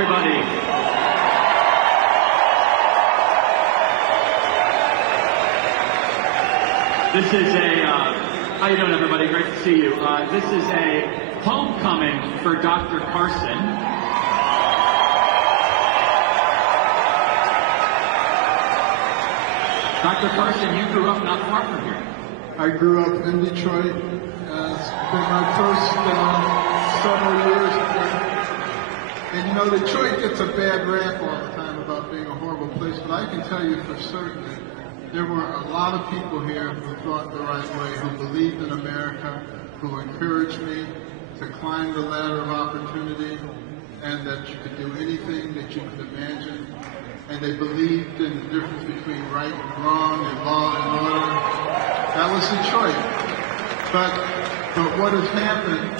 everybody. This is how you doing, everybody? Great to see you. This is a homecoming for Dr. Carson. Dr. Carson, you grew up not far from here. I grew up in Detroit. It's been my first several years here. And you know, Detroit gets a bad rap all the time about being a horrible place, but I can tell you for certain that there were a lot of people here who thought the right way, who believed in America, who encouraged me to climb the ladder of opportunity, and that you could do anything that you could imagine. And they believed in the difference between right and wrong and law and order. That was Detroit. But what has happened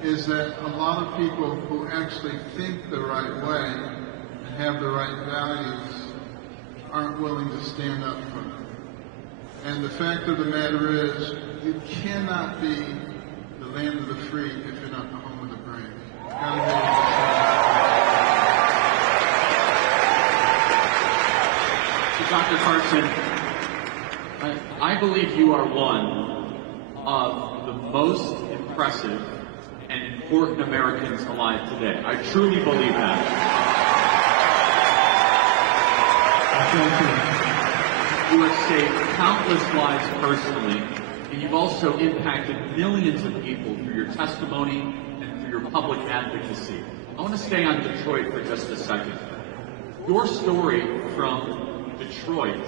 is that a lot of people who actually think the right way and have the right values aren't willing to stand up for them. And the fact of the matter is, you cannot be the land of the free if you're not the home of the brave. You've got to be able to Dr. Carson, I believe you are one of the most impressive and important Americans alive today. I truly believe that. You have saved countless lives personally, and you've also impacted millions of people through your testimony and through your public advocacy. I want to stay on Detroit for just a second. Your story from Detroit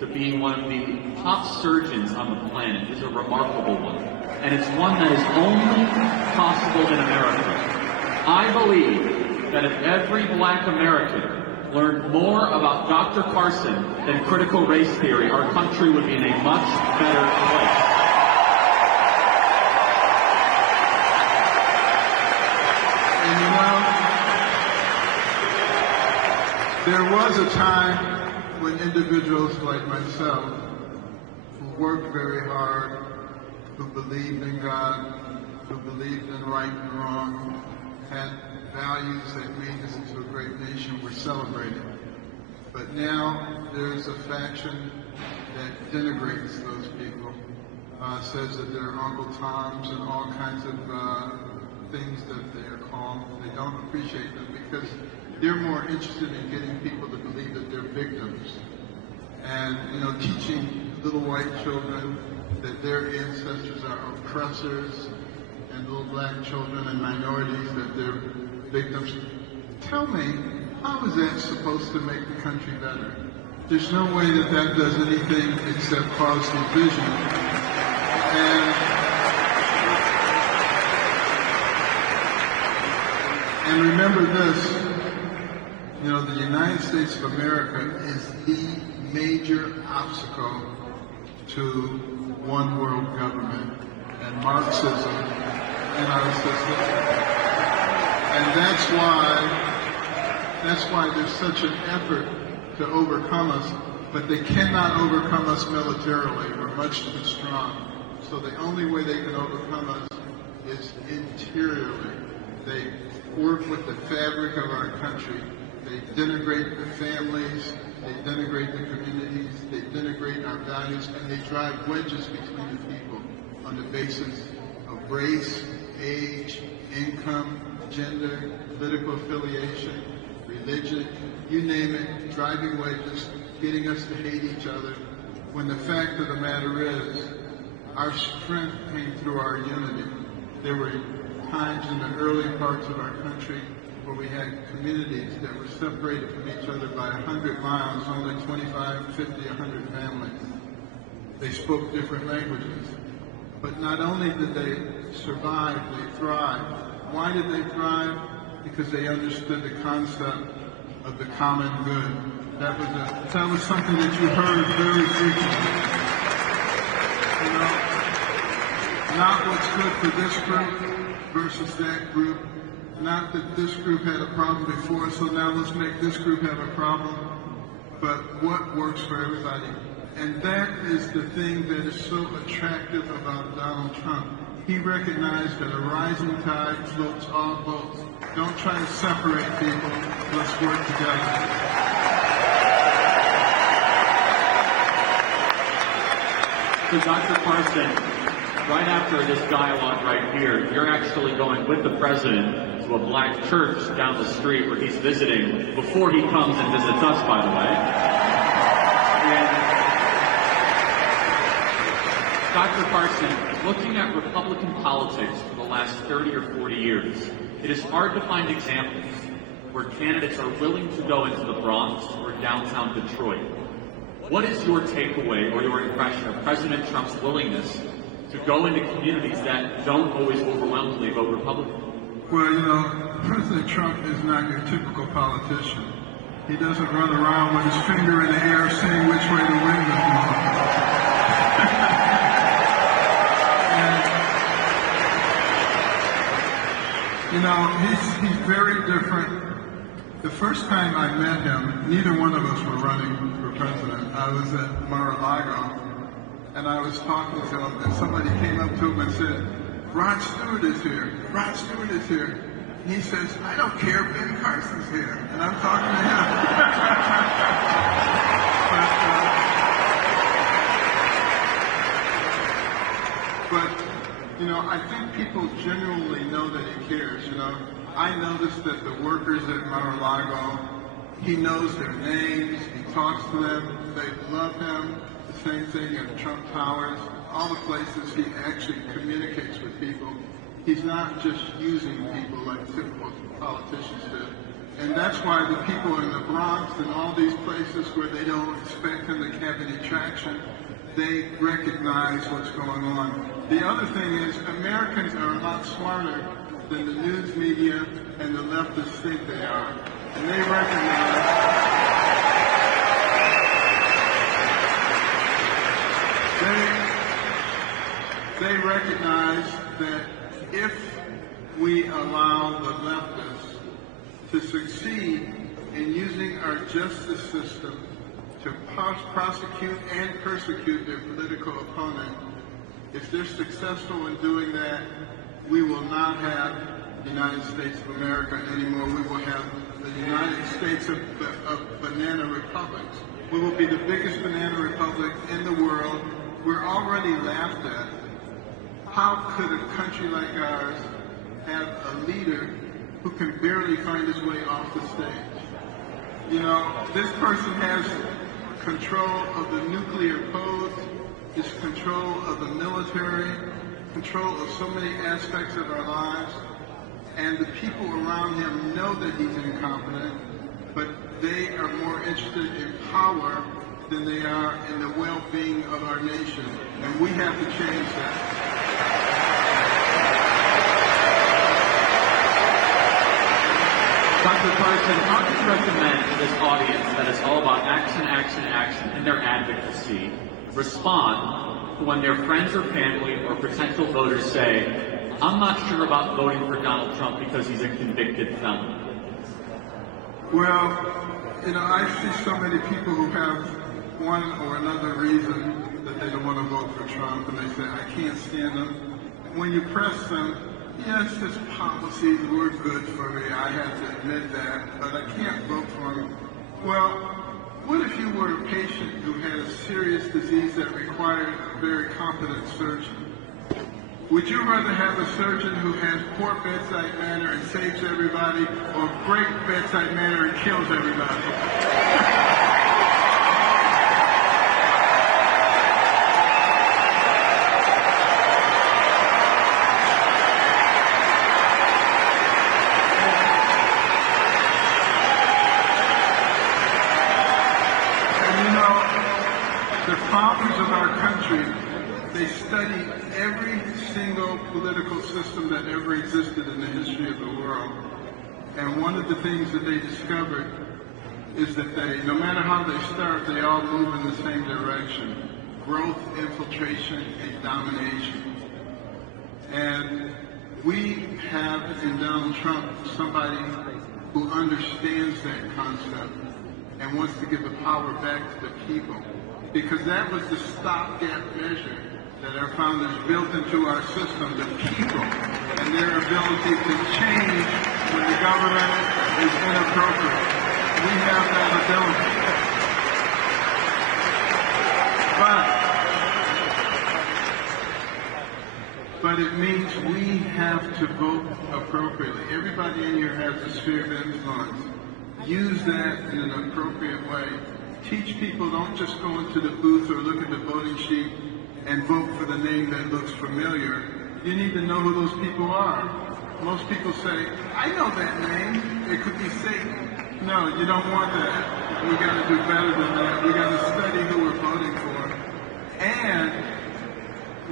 to being one of the top surgeons on the planet is a remarkable one. And it's one that is only possible in America. I believe that if every black American learned more about Dr. Carson than critical race theory, our country would be in a much better place. And you know, there was a time when individuals like myself, who worked very hard, who believed in God, who believed in right and wrong, had values that made us into a great nation, were celebrated. But now there's a faction that denigrates those people, says that they're Uncle Toms and all kinds of things that they are called. They don't appreciate them because they're more interested in getting people to believe that they're victims. And, you know, teaching little white children that their ancestors are oppressors, and little black children and minorities that they're victims. Tell me, how is that supposed to make the country better? There's no way that that does anything except cause division. And remember this, you know, the United States of America is the major obstacle to one world government and Marxism in our system. And that's why there's such an effort to overcome us, but they cannot overcome us militarily. We're much too strong. So the only way they can overcome us is interiorly. They work with the fabric of our country. They denigrate the families, they denigrate the communities, they denigrate our values, and they drive wedges between the people on the basis of race, age, income, gender, political affiliation, religion, you name it, driving wedges, getting us to hate each other, when the fact of the matter is, our strength came through our unity. There were times in the early parts of our country where we had communities that were separated from each other by 100 miles, only 25, 50, 100 families. They spoke different languages. But not only did they survive, they thrived. Why did they thrive? Because they understood the concept of the common good. That was something that you heard very frequently. You know, not what's good for this group versus that group. Not that this group had a problem before, so now let's make this group have a problem, but what works for everybody. And that is the thing that is so attractive about Donald Trump. He recognized that a rising tide floats all boats. Don't try to separate people. Let's work together. So Dr. Carson, right after this dialogue right here, you're actually going with the president to a black church down the street where he's visiting before he comes and visits us, by the way. And Dr. Carson, looking at Republican politics for the last 30 or 40 years, it is hard to find examples where candidates are willing to go into the Bronx or downtown Detroit. What is your takeaway or your impression of President Trump's willingness to go into communities that don't always overwhelmingly vote Republican? Well, you know, President Trump is not your typical politician. He doesn't run around with his finger in the air saying which way the wind is blowing. And, you know, he's very different. The first time I met him, neither one of us were running for president. I was at Mar-a-Lago, and I was talking to him, and somebody came up to him and said, Rod Stewart is here. Rod Stewart is here. And he says, I don't care if Ben Carson's here. And I'm talking to him. But, you know, I think people genuinely know that he cares, you know. I noticed that the workers at Mar-a-Lago, he knows their names, he talks to them, they love him. The same thing at Trump Towers, all the places he actually communicates with people. He's not just using people like typical politicians do. And that's why the people in the Bronx and all these places where they don't expect him to have any traction, they recognize what's going on. The other thing is, Americans are a lot smarter than the news media and the leftists think they are. And they recognize that if we allow the leftists to succeed in using our justice system to prosecute and persecute their political opponent, if they're successful in doing that, we will not have the United States of America anymore. We will have the United States of banana republics. We will be the biggest banana republic in the world. We're already laughed at. How could a country like ours have a leader who can barely find his way off the stage? You know, this person has control of the nuclear codes, is control of the military, control of so many aspects of our lives, and the people around him know that he's incompetent, but they are more interested in power than they are in the well-being of our nation, and we have to change that. Dr. Carson, how do you recommend to this audience that is all about action, action, action, and their advocacy respond to when their friends or family or potential voters say, I'm not sure about voting for Donald Trump because he's a convicted felon? Well, you know, I see so many people who have one or another reason that they don't want to vote for Trump, and they say, I can't stand him. When you press them, yes, his policies were good for me, I have to admit that, but I can't vote for him. Well, what if you were a patient who had a serious disease that required a very competent surgeon? Would you rather have a surgeon who has poor bedside manner and saves everybody, or great bedside manner and kills everybody? Founders of our country, they studied every single political system that ever existed in the history of the world. And one of the things that they discovered is that no matter how they start, they all move in the same direction. Growth, infiltration, and domination. And we have in Donald Trump somebody who understands that concept and wants to give the power back to the people. Because that was the stopgap measure that our founders built into our system, the people, and their ability to change when the government is inappropriate. We have that ability. But it means we have to vote appropriately. Everybody in here has a sphere of influence. Use that in an appropriate way. Teach people, don't just go into the booth or look at the voting sheet and vote for the name that looks familiar. You need to know who those people are. Most people say, I know that name. It could be Satan. No, you don't want that. We got to do better than that. We got to study who we're voting for. And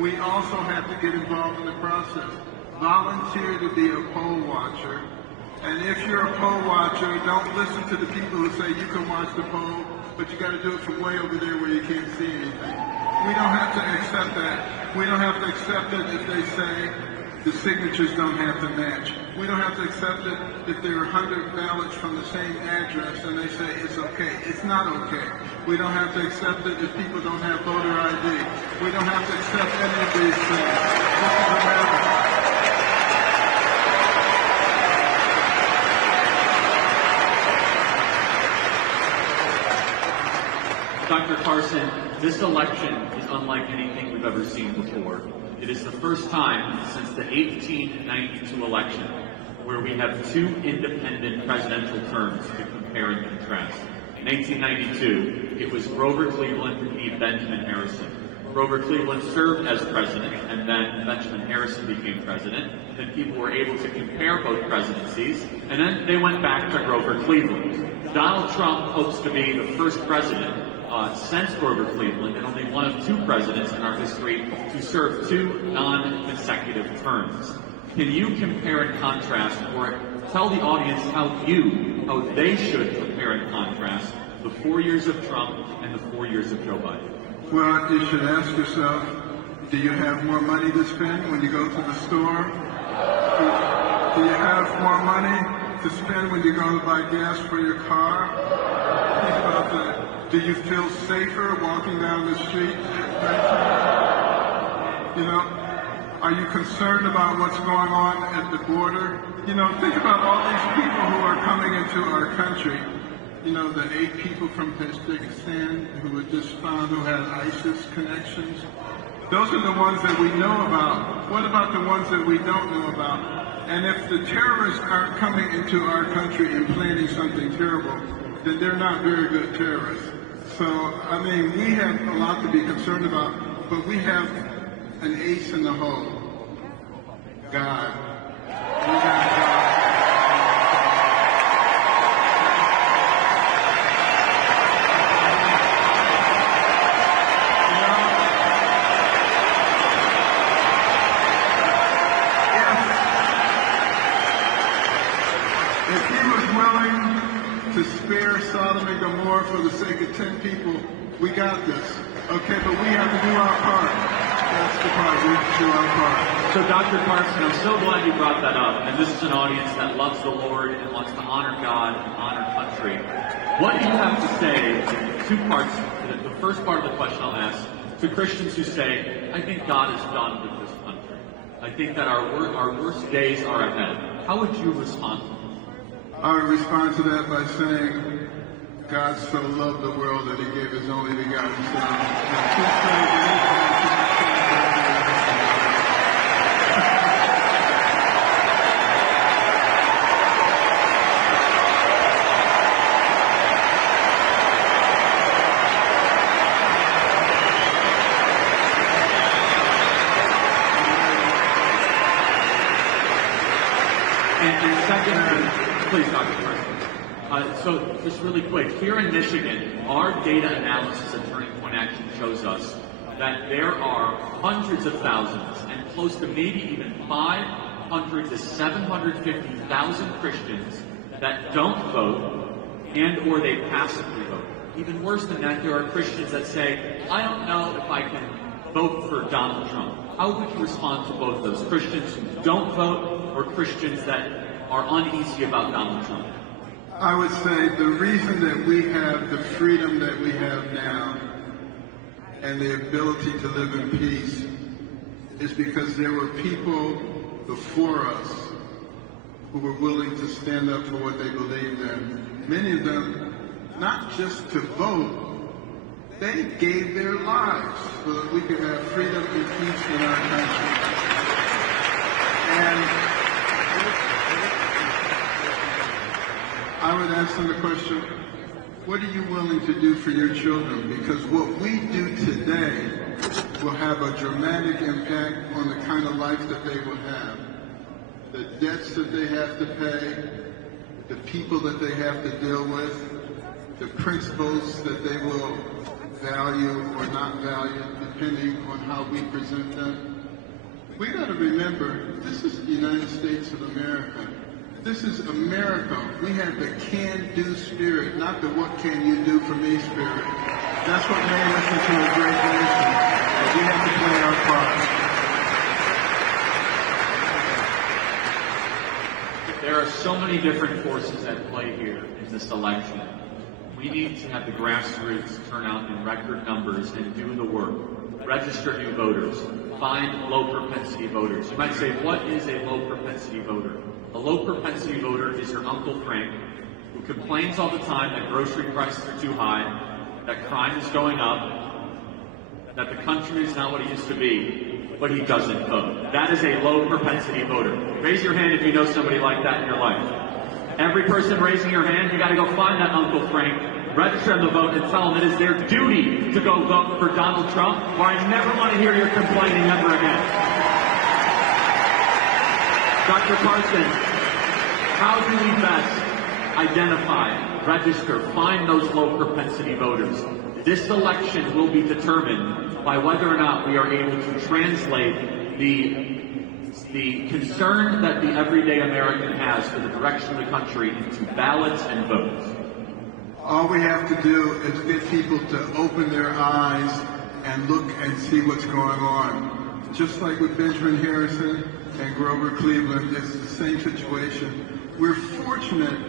we also have to get involved in the process. Volunteer to be a poll watcher. And if you're a poll watcher, don't listen to the people who say you can watch the poll, but you got to do it from way over there where you can't see anything. We don't have to accept that. We don't have to accept it if they say the signatures don't have to match. We don't have to accept it if there are 100 ballots from the same address and they say it's okay. It's not okay. We don't have to accept it if people don't have voter ID. We don't have to accept any of these things. This is America. Dr. Carson, this election is unlike anything we've ever seen before. It is the first time since the 1892 election where we have two independent presidential terms to compare and contrast. In 1892, it was Grover Cleveland v. Benjamin Harrison. Grover Cleveland served as president, and then Benjamin Harrison became president. Then people were able to compare both presidencies, and then they went back to Grover Cleveland. Donald Trump hopes to be the first president since Grover Cleveland, and only one of two presidents in our history to serve two non-consecutive terms. Can you compare and contrast, or tell the audience how they should compare and contrast the 4 years of Trump and the 4 years of Joe Biden? Well, you should ask yourself, do you have more money to spend when you go to the store? Do you have more money to spend when you go to buy gas for your car? Think about that. Do you feel safer walking down the street? You know, are you concerned about what's going on at the border? You know, think about all these people who are coming into our country. You know, the 8 people from Tajikistan who were just found who had ISIS connections. Those are the ones that we know about. What about the ones that we don't know about? And if the terrorists aren't coming into our country and planning something terrible, then they're not very good terrorists. So, I mean, we have a lot to be concerned about, but we have an ace in the hole. God. We got God. If he was willing to spare Sodom and Gomorrah for the sake of 10 people, we got this. Okay, but we have to do our part. That's the part. We have to do our part. So, Dr. Carson, I'm so glad you brought that up. And this is an audience that loves the Lord and wants to honor God and honor country. What do you have to say in 2 parts? The first part of the question I'll ask to Christians who say, I think God is done with this country. I think that our worst days are ahead. How would you respond to that? I would respond to that by saying, God so loved the world that he gave his only begotten Son. And second, please, Dr. Carson. So just really quick, here in Michigan, our data analysis at Turning Point Action shows us that there are hundreds of thousands and close to maybe even 500 to 750,000 Christians that don't vote and or they passively vote. Even worse than that, there are Christians that say, I don't know if I can vote for Donald Trump. How would you respond to both those Christians who don't vote or Christians that are uneasy about Donald Trump? I would say the reason that we have the freedom that we have now and the ability to live in peace is because there were people before us who were willing to stand up for what they believed in. Many of them, not just to vote, they gave their lives so that we could have freedom and peace in our country. And I would ask them the question, what are you willing to do for your children? Because what we do today will have a dramatic impact on the kind of life that they will have. The debts that they have to pay, the people that they have to deal with, the principles that they will value or not value, depending on how we present them. We got to remember, this is the United States of America. This is America. We have the can-do spirit, not the what can you do for me spirit. That's what made us into a great nation. But we have to play our part. There are so many different forces at play here in this election. We need to have the grassroots turn out in record numbers and do the work. Register new voters. Find low propensity voters. You might say, what is a low propensity voter? A low propensity voter is your Uncle Frank, who complains all the time that grocery prices are too high, that crime is going up, that the country is not what it used to be, but he doesn't vote. That is a low propensity voter. Raise your hand if you know somebody like that in your life. Every person raising your hand, you got to go find that Uncle Frank, register them to vote, and tell them it is their duty to go vote for Donald Trump, or I never want to hear your complaining ever again. Dr. Carson, how do we best identify, register, find those low propensity voters? This election will be determined by whether or not we are able to translate the concern that the everyday American has for the direction of the country into ballots and votes. All we have to do is get people to open their eyes and look and see what's going on. Just like with Benjamin Harrison and Grover Cleveland, it's the same situation. We're fortunate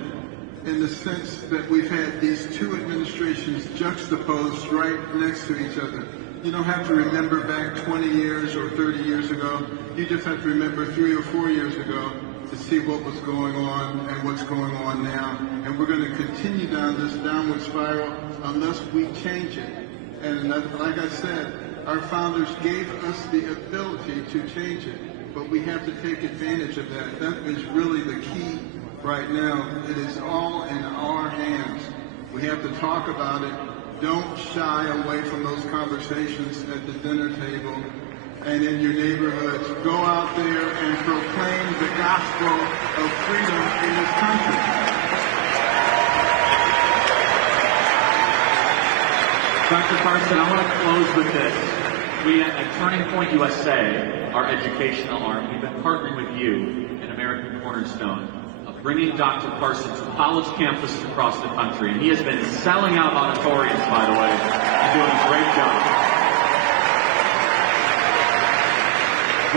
in the sense that we've had these two administrations juxtaposed right next to each other. You don't have to remember back 20 years or 30 years ago. You just have to remember 3 or 4 years ago to see what was going on and what's going on now. And we're going to continue down this downward spiral unless we change it. And like I said, our founders gave us the ability to change it, but we have to take advantage of that. That is really the key right now. It is all in our hands. We have to talk about it. Don't shy away from those conversations at the dinner table and in your neighborhoods. Go out there and proclaim the gospel of freedom in this country. Dr. Carson, I want to close with this. We at Turning Point USA, our educational arm, we've been partnering with you in American Cornerstone, bringing Dr. Carson to college campuses across the country. And he has been selling out auditoriums, by the way, and doing a great job.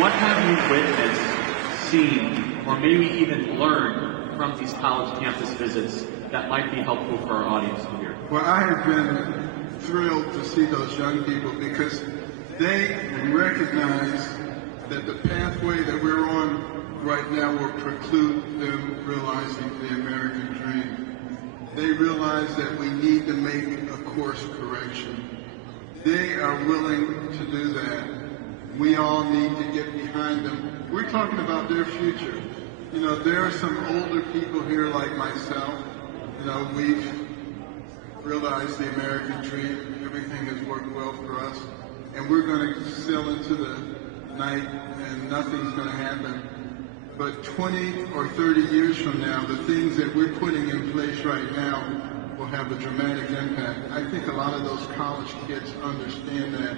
What have you witnessed, seen, or maybe even learned from these college campus visits that might be helpful for our audience to hear? Well, I have been thrilled to see those young people because they recognize that the pathway that we're on right now will preclude them realizing the American dream. They realize that we need to make a course correction. They are willing to do that. We all need to get behind them. We're talking about their future. You know, there are some older people here like myself. You know, we've realized the American dream. Everything has worked well for us. And we're going to sail into the night and nothing's going to happen. But 20 or 30 years from now, the things that we're putting in place right now will have a dramatic impact. I think a lot of those college kids understand that,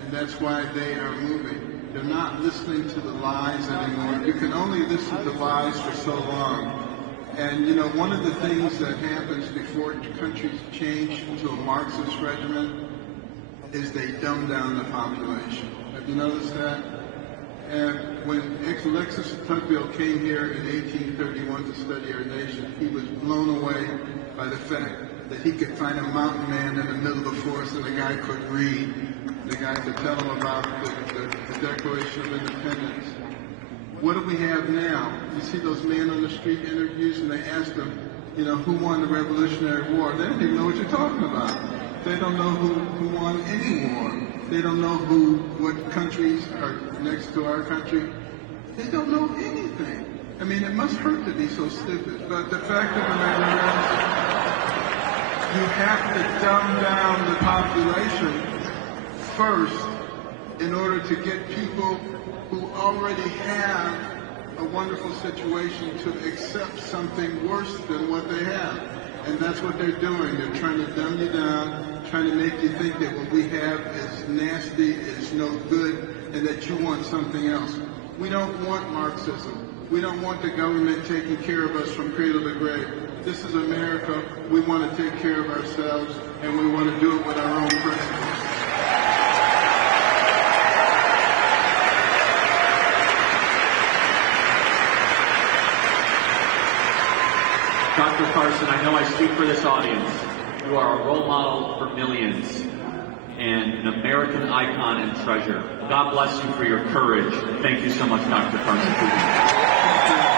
and that's why they are moving. They're not listening to the lies anymore. You can only listen to lies for so long. And, you know, one of the things that happens before countries change to a Marxist regimen is they dumb down the population. Have you noticed that? And when Alexis de Tocqueville came here in 1831 to study our nation, he was blown away by the fact that he could find a mountain man in the middle of the forest and the guy could read. The guy could tell him about the Declaration of Independence. What do we have now? You see those men on the street interviews and they ask them, you know, who won the Revolutionary War? They don't even know what you're talking about. They don't know who won any war. They don't know what countries are next to our country. They don't know anything. I mean, it must hurt to be so stupid. But the fact of the matter is, you have to dumb down the population first in order to get people who already have a wonderful situation to accept something worse than what they have. And that's what they're doing. They're trying to dumb you down, trying to make you think that what we have is nasty, is no good, and that you want something else. We don't want Marxism. We don't want the government taking care of us from cradle to grave. This is America. We want to take care of ourselves, and we want to do it with our own principles. Dr. Carson, I know I speak for this audience. You are a role model for millions and an American icon and treasure. God bless you for your courage. Thank you so much, Dr. Carson.